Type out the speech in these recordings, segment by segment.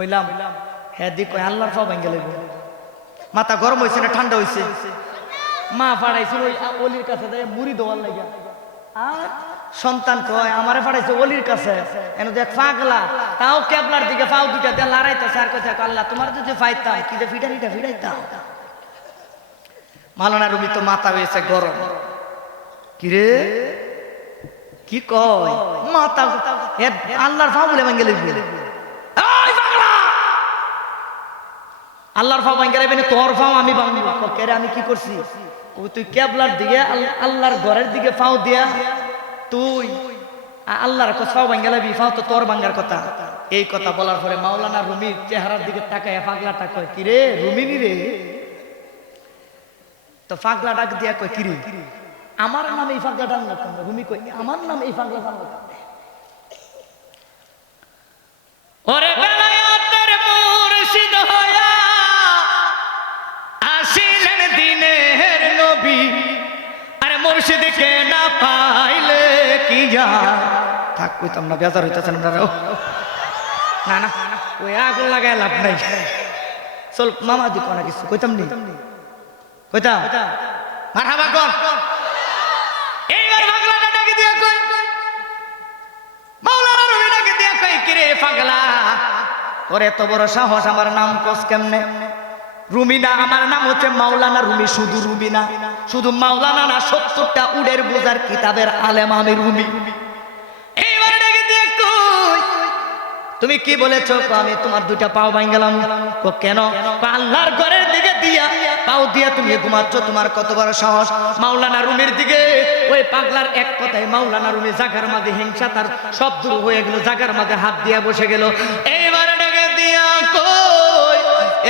কইলাম হ্যাঁ দি কয় আল্লাহর পাও ভাঙ্গে লইব। মাথা গরম হইছে না ঠান্ডা হইছে? মা ফাড়াইছিল ওই অলির কাছে যায় মুড়ি দেওয়ার লাগা। আর সন্তান কয় আমারে ফাড়াইছে অলির কাছে, এন দেখ পাগলা, তাও কেবলার দিকে পাও দুইটা দিয়ে লড়াইতেছে আর কইছে আল্লাহ তোমার যদি ফাইতাম কি যে ফিটারিটা ফিরাইতাম। মাওলানা রুমি তো মাথা হয়েছে গরম। কিরে কি কয় মাথা আল্লাহর পাও বলে ভাঙ্গে লইব? আল্লাহর ফাও ভাঙ্গে লাইবে না তোর ফাও আমি ভাঙবো। কেরে আমি কি করছি? তুই কেবলার দিকে আল্লাহর ঘরের দিকে ফাও দিয়া তুই আল্লাহর ফাও ভাঙ্গে লাইবি, ফাও তো তোর ভাঙ্গার কথা। এই কথা বলার পরে মাওলানা রুমি চেহারার দিকে তাকায় পাগলাটা কয় কিরে রুমিনি রে? তো পাগলা ডাক দিয়া কয় কিরে আমার নাম এই পাগলা ডাক না? রুমি কই আমার নাম এই পাগলা ডাক না। ওরে বেলায়েতের মুর্শিদ হইয়া আসিলেন দিনের নবী, আরে মুর্শিদকে না পাইলে কি যায়। থাক কইতাম না, বেজার হইতাছেন আপনারা। না না ওই আগুন লাগায় লাভ নাই। চল মামা দি কোনা কিছু কইতাম নি, কইতাম মারহাবা কোন। এইবার পাগলাটা ডাকে দিয়া কই মাওলানা রুমি ডাকে দিয়া কই কিরে পাগলা তোর এত বড় সাহস আমার নাম কস কেমনে? রুমি না, আমার নাম হচ্ছে মাওলানা রুমি। শুধু রুমি না, শুধু মাওলানা না, 70টা উডের বোঝার কিতাবের আলেম আমি রুমি। এইবার ডেকে দিয়ে কই তুমি কি বলেছো? আমি তোমার দুইটা পাও ভাঙ গেলাম। কেন? আল্লাহর ঘরের দিকে দিয়া পাও দিয়া তুমি ঘুমাচ্ছ, তোমার কত বড় সাহস? মাওলানা রুমির দিকে ওই পাগলার এক কথায় মাওলানা রুমি জাগার মাঝে হিংসা তার সব দূর হয়ে গেল, জাগার মাঝে হাত দিয়া বসে গেল। এইবার ডেকে দিয়া কই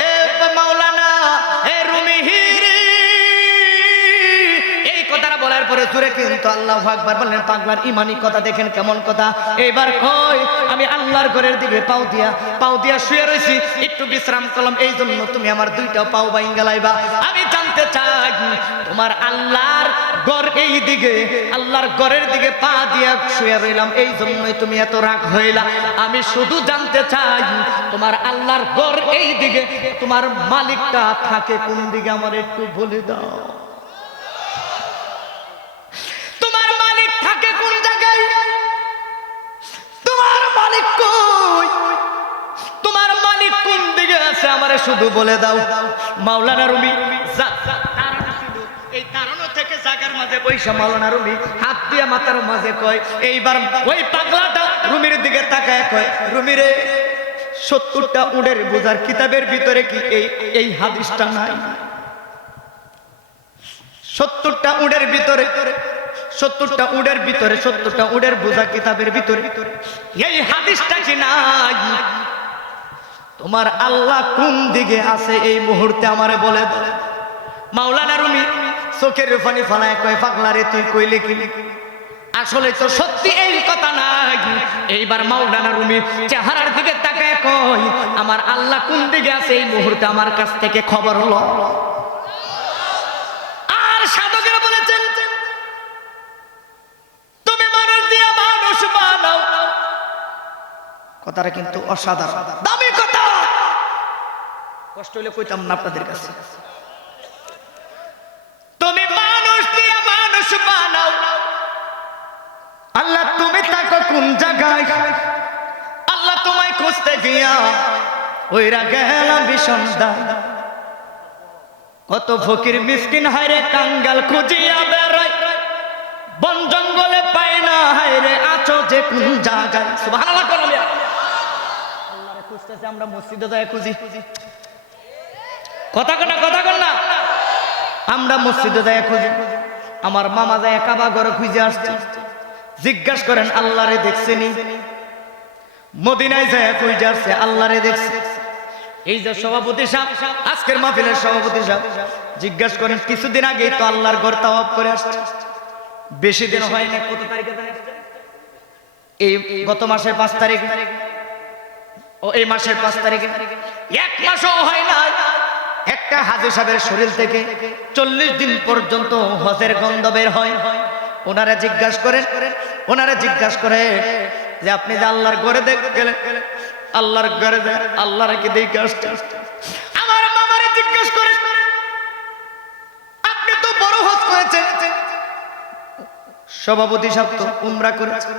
এ মাওলানা এ রুমি হিরি, এই কথাটা বলার পরে জোরে কিন্তু আল্লাহু আকবার বললেন। পাগলার ইমানি কথা দেখেন কেমন কথা। এইবার কই আমি আল্লাহর ঘরের দিকে পাও দিয়া শুয়ে রইছি, একটু বিশ্রাম করলাম, এই জন্য তুমি আমার দুইটা পাও ভাঙ্গা লাইবা। আমি জানতে চাই তোমার আল্লাহর ঘর এই দিকে, আল্লাহর ঘরের দিকে পা দিয়া শুয়ে রইলাম, এই জন্যই তুমি এত রাগ হইলা। আমি শুধু জানতে চাই তোমার আল্লাহর ঘর এই দিকে, তোমার মালিকটা থাকে কোন দিকে আমার একটু বলে দাও। তোমার মালিক থাকে কোন জায়গায়? তোমার মালিক কই? তোমার মালিক কোন দিকে আছে আমারে শুধু বলে দাও। মাওলানা রুমি এই তারানো থেকে জাগার মাঝে বৈশা মাওলানা রুমি হাত দিয়া মাথার মাঝে কয়। এইবার ওই পাগলাটা রুমির দিকে তাকায় কয় রুমি রে 70টা উডের বোঝার কিতাবের ভিতরে কি এই হাদিসটা নাই? 70টা উডের ভিতরে 70টা উডের ভিতরে 70টা উডের বোঝা কিতাবের ভিতরে এই হাদিসটা কি নাই? তোমার আল্লাহ কোন দিকে আছে এই মুহূর্তে আমারে বলে দাও। মাওলানা রুমি চোখের পানি ফালায় কয় পাগলা রে তুই কইলে কি? আসলে তো সত্যি এই কথা নাই। এইবার মাওলানা রুমি চেহারার দিকে তাকায় কয় আমার আল্লাহ কোন দিকে আছে এই মুহূর্তে আমার কাছ থেকে খবর হলো। আর সাধকেরা বলেছেন তুমি মানুষ দিয়ে মানুষ বানাও। কথাটা কিন্তু অসাধারণ দামি কথা, কষ্ট হইলে কইতাম না আপনাদের কাছে। তুমি মানুষ দিয়ে মানুষ বানাও, আল্লাহ তুমি থাকো কোন জায়গায়? আল্লাহ তোমায় খুঁজতে গিয়া ওইরা গেলাম ভীষণ দায়। কত ফকির মিসকিন হায়রে কাঙ্গাল খুঁজিয়া বেড়ায়, বন জঙ্গলে পাই না হায়রে আছো যে কোন জায়গায়। সুবহানাল্লাহ করলে আল্লাহরে খুঁজতেছে, আমরা মসজিদে যায় খুঁজি। কথা কন না আমরা মসজিদে যায় খুঁজি। আমার মামা যায় কাবা ঘরে খুঁজে আসছে। জিজ্ঞাসা করেন আল্লাহরে দেখছেনি? মদিনায় যায় খুঁজে আসছে, আল্লাহরে দেখছে। এই যে সভাপতি সাহেব, আজকের মাহফিলের সভাপতি সাহেব, জিজ্ঞাসা করেন কিছুদিন আগে তো আল্লাহর ঘর তাওয়াফ করে আসছে। বেশি দিন হয় না, কত তারিখে? এই গত মাসের 5 তারিখ, ও এই মাসের 5 তারিখে। এক মাসও হয় না একটা হাজী সাহেবের শরীর থেকে 40 দিন পর্যন্ত হজের গন্ধ বের হয়। ওনারা জিজ্ঞাসা করে যে আপনি যে আল্লাহর ঘরে গেলেন আল্লাহর ঘরে যায়, আল্লাহর কি দেখে আসছে। আমার মামারে জিজ্ঞেস করে, আপনি তো বড় হজ করেছেন, সভাপতি সাহেব তো উমরা করেছেন,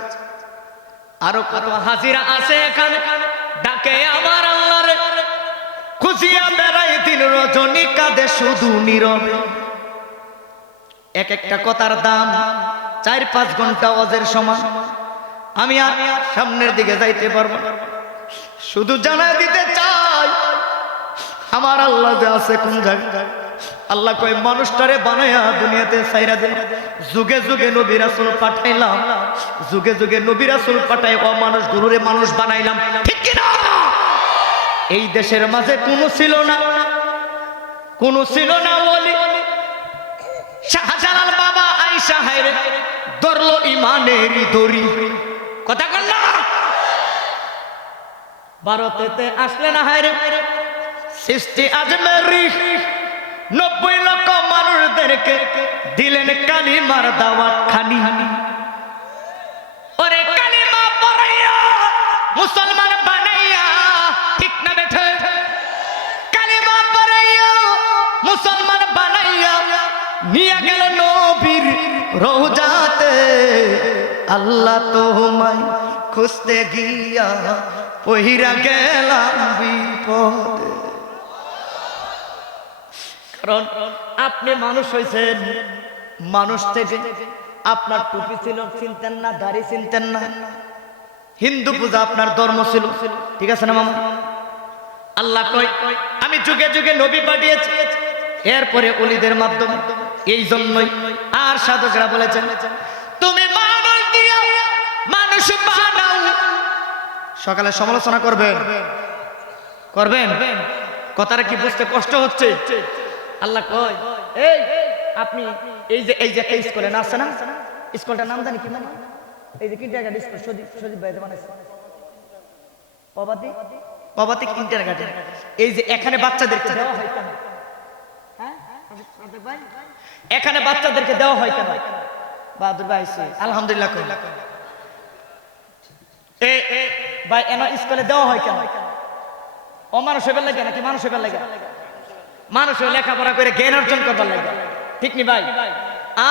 আরো কত হাজিরা আছে এখানে, ডাকে আমার আল্লাহরে, খুশিয়া বেড়াই দিন রজনী কাঁদে শুধু নীরবে। এক একটা কথার দাম 4-5 ঘন্টা ওয়াজের সমান। আমি আর সামনের দিকে যাইতে পারবো না, শুধু জানাই দিতে চাই আমার আল্লাহ যে আছে কোন জায়গায়। আল্লাহ কয় মানুষটারে বানায়া দুনিয়াতে ছাইরা দিল, যুগে যুগে নবী রাসূল পাঠাইলাম, যুগে যুগে নবী রাসূল পাঠাই অমানুষ গুরুরে মানুষ বানাইলাম, ঠিক কি না? এই দেশের মাঝে কোনো ছিল না, কোনো ছিল না ওলি। শাহজালাল বাবা আয়েশা হায়রে ধরলো ইমানের দড়ি, কথা কন না। ভারতেতে আসলে না হায়রে সৃষ্টি আজমেরি 90 লক্ষ মানুষদেরকে দিলেন কালিমার দাওয়াত খানি। ওরে কালিমা পড়াইয়া মুসলমান বানাইয়া, ঠিক না বেঠে? কালিমা পড়াইয়া মুসলমান বানাইয়া নিয়ে গেল নবীর রওজাতে। আল্লাহ তোমায় খুঁজতে গিয়া পহিরা গেলাম বিপদে। কারণ আপনি মানুষ হয়েছেন, মানুষ থেকে আপনার টুপি ছিল চিনতেন না, দাড়ি চিনতেন না, হিন্দু পূজা আপনার ধর্ম ছিল, ঠিক আছে না মামা? আল্লাহ কয় আমি যুগে যুগে নবী পাঠিয়েছি, এরপরে ওলিদের মাধ্যমে। এই জন্যই আর সাধকরা বলেছেন তুমি মানুষ দিয়া মানুষ বানাও। সকালে সমালোচনা করবেন, করবেন, কথাটা কি বুঝতে কষ্ট হচ্ছে? আল্লাহ কয় এই আপনি এই যে একটা স্কুলে আসছে না, স্কুলটার নাম জানি কি মানে, এই যে কিন্ডারগার্টেন স্কুল সজীব ভাই বানাইছে, প্রভাতী কিন্ডারগার্টেন। এই যে এখানে বাচ্চাদেরকে দেওয়া হয় কেন? হ্যাঁ এখানে বাচ্চাদেরকে দেওয়া হয় কেন? বাহাদুর ভাই আলহামদুলিল্লাহ ভাই এনা স্কুলে দেওয়া হয় কেন? অমানুষ হইবার লাগে নাকি মানুষ হইবার লাগে? মানুষ লেখাপড়া করে জ্ঞান অর্জন করবার লাগে, ঠিক নি ভাই?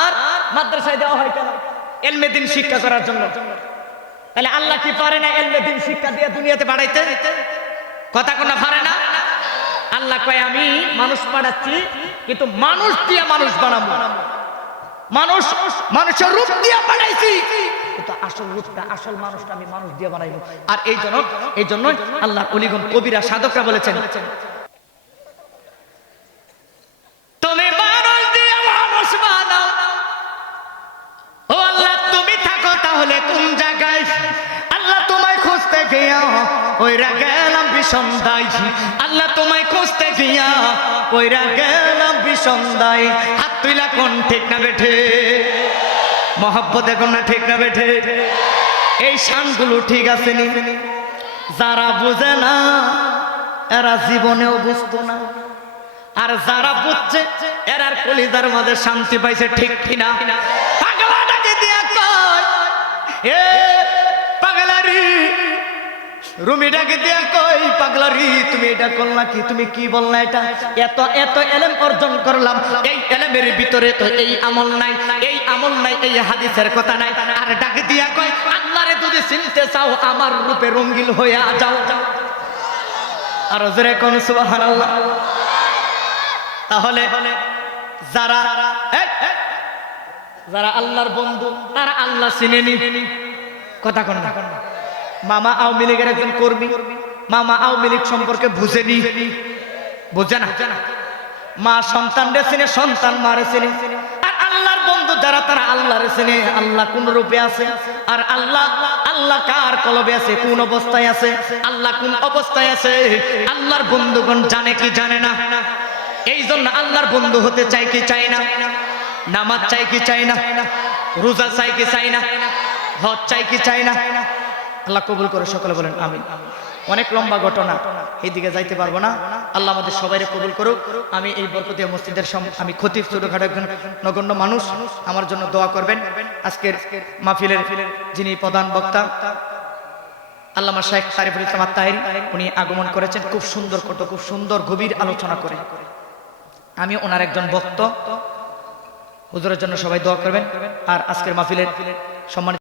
আর মাদ্রাসায় দেওয়া হয় কেন? ইলমে দ্বীন শিক্ষা করার জন্য। তাহলে আল্লাহ কি পারে না ইলমে দ্বীন শিক্ষা দিয়ে দুনিয়াতে বাড়াইতে? কথা কোনা পারে না? আল্লাহ কয় আমি মানুষ পাঠাচ্ছি, কিন্তু মানুষ দিয়ে মানুষ বানাবো। মানুষ মানুষের রূপ দিয়ে বানাইছি, কিন্তু আসল রূপটা, আসল মানুষটা আমি মানুষ দিয়ে বানাইবো। আর এই জন্য আল্লাহ ওলিগণ কবিরা সাধকরা বলেছেন তুমি মানুষ দিয়ে মানুষ বানাও। ও আল্লাহ তুমি থাকো তাহলে কোন জায়গায়? আল্লাহ তোমায় খুঁজতে গিয়া ওইরা গেলাম বিষন্দাই। আল্লাহ তোমায় খুঁজতে গিয়া ওইরা গেলাম বিষন্দাই। হাত তুইলা কোন ঠিক না বেঠে? মহব্বত এখন না ঠিক না বেঠে? এই শানগুলো ঠিক আছে নি? যারা বুঝে না এরা জীবনেও বুঝতো না, আর যারা বুঝছে এরার কলিজার মাঝে শান্তি পাইছে, ঠিক কিনা? পাগলাটাকে দিয়া কয় এ পাগলারি, রুমিটাকে দিয়া কই পাগলারি তুমি এটা করলা কি? তুমি কি বললা? এটা এত এত এলেম অর্জন করলাম, এই এলেমের ভিতরে তো এই আমল নাই, এই আমল নাই, এই হাদিসের কথা নাই। আর ডাকে দিয়া কয় আল্লাহরে যদি চিনতে চাও আমার রূপে রঙ্গিল হইয়া যাও। আর জোরে কোন সুবহানাল্লাহ। তাহলে যারা আল্লাহর বন্ধু তারা আল্লাহ চিনেনি, কথা কোন না? মামা আওয়ামী লীগের একজন কর্মী, মামা আওয়ামী লীগ সম্পর্কে বুঝেনি, বুঝে না। মা সন্তানরে চিনে, সন্তান মারে চিনে। আর আল্লাহর বন্ধু যারা তারা আল্লাহরে চিনে, আল্লাহ কোন রূপে আছে, আর আল্লাহ কার কলবে আছে, কোন অবস্থায় আছে, আল্লাহ কোন অবস্থায় আছে আল্লাহর বন্ধুগণ জানে কি জানে না? এই জন্য আল্লাহর বন্ধু হতে চাই কি চাই না? নামাজ চাই কি চাই না? রোজা চাই কি চাই না? হজ চাই কি চাই না? আল্লাহ কবুল করে সকলে বলেন আমিন। অনেক লম্বা ঘটনা, এইদিকে যাইতে পারবো না। আল্লাহ আমাদের সবাইকে কবুল করুক। আমি এই বরকতিয়া মসজিদের আমি খতিব, ছোটখাটো একজন নগণ্য মানুষ, আমার জন্য দোয়া করবেন। আজকের মাহফিলের যিনি প্রধান বক্তা আল্লামা শাইখ তারিফুল ইসলাম আত-তাহেরি উনি আগমন করেছেন খুব সুন্দর খুব সুন্দর গভীর আলোচনা করে। আমি ওনার একজন ভক্ত। হুজুরের জন্য সবাই দোয়া করবেন। আর আজকের মাহফিলের সম্মানিত